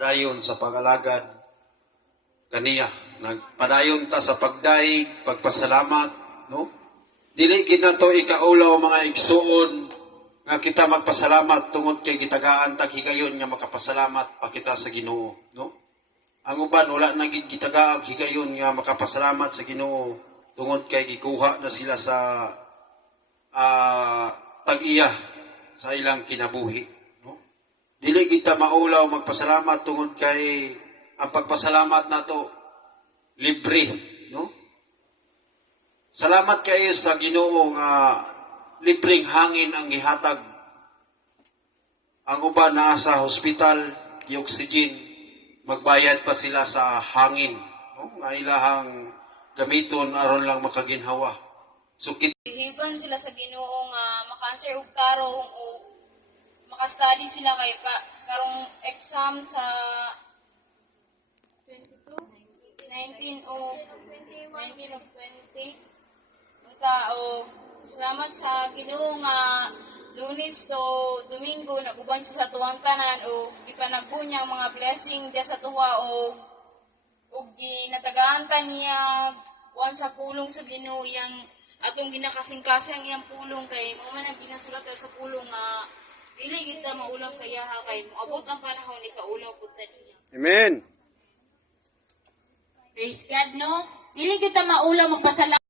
padayon sa pag-alagad kaniya. Nagpadayon ta sa pagdaig, pagpasalamat, no? Dili gid nato ikaulaw mga igsuon nga kita magpasalamat tungod kay gitagaan tag higayon nga makapasalamat pa kita sa Ginoo, no? Ang uban wala na gid gitagaag higayon nga makapasalamat sa Ginoo tungod kay gikuha na sila sa tag-iya sa ilang kinabuhi, no? Dili kita maulaw magpasalamat tungod kay ang pagpasalamat nato libre, no? Salamat kayo sa Ginoo nga libreng hangin ang gihatag. Ang uban na sa hospital, oxygen, magbayad pa sila sa hangin, no? Nga ilahang gamiton aron lang makaginhawa. So Hihigan sila sa Ginoo nga maka-answer og tarong o maka-study sila kay karong exam sa 19 o 20. Og salamat sa Ginoo nga Lunes to Domingo naguban siya sa tuwang tanan og gipanagbunya ang mga blessing dia sa tuwa og ginatagaan ta niya kuan sa pulong sa Ginoo yang atong ginakasing-kasing iyang pulong kay mo man ang ginasulat sa pulong nga dili kita maulaw sa iya kay moabot ang panahon ni kaulaw pud ta niya. Amen. Praise God, no? Dili kita maulaw magpasalamat.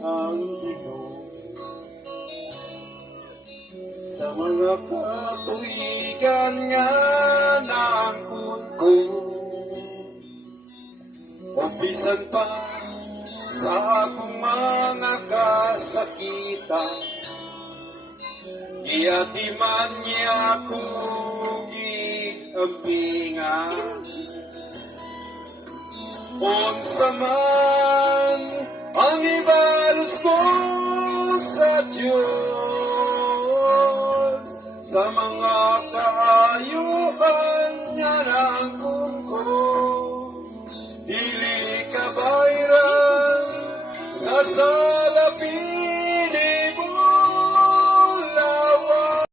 Ang Ginoo sa mga katuigan nga naangkon ko, o bisan pa sa akong mga kasakitan, iyati man niya ako giampingan. Unsa man ang ibalos ko sa Diyos, sa mga kaayuhan niya nangkong ko, dili ka bayran sa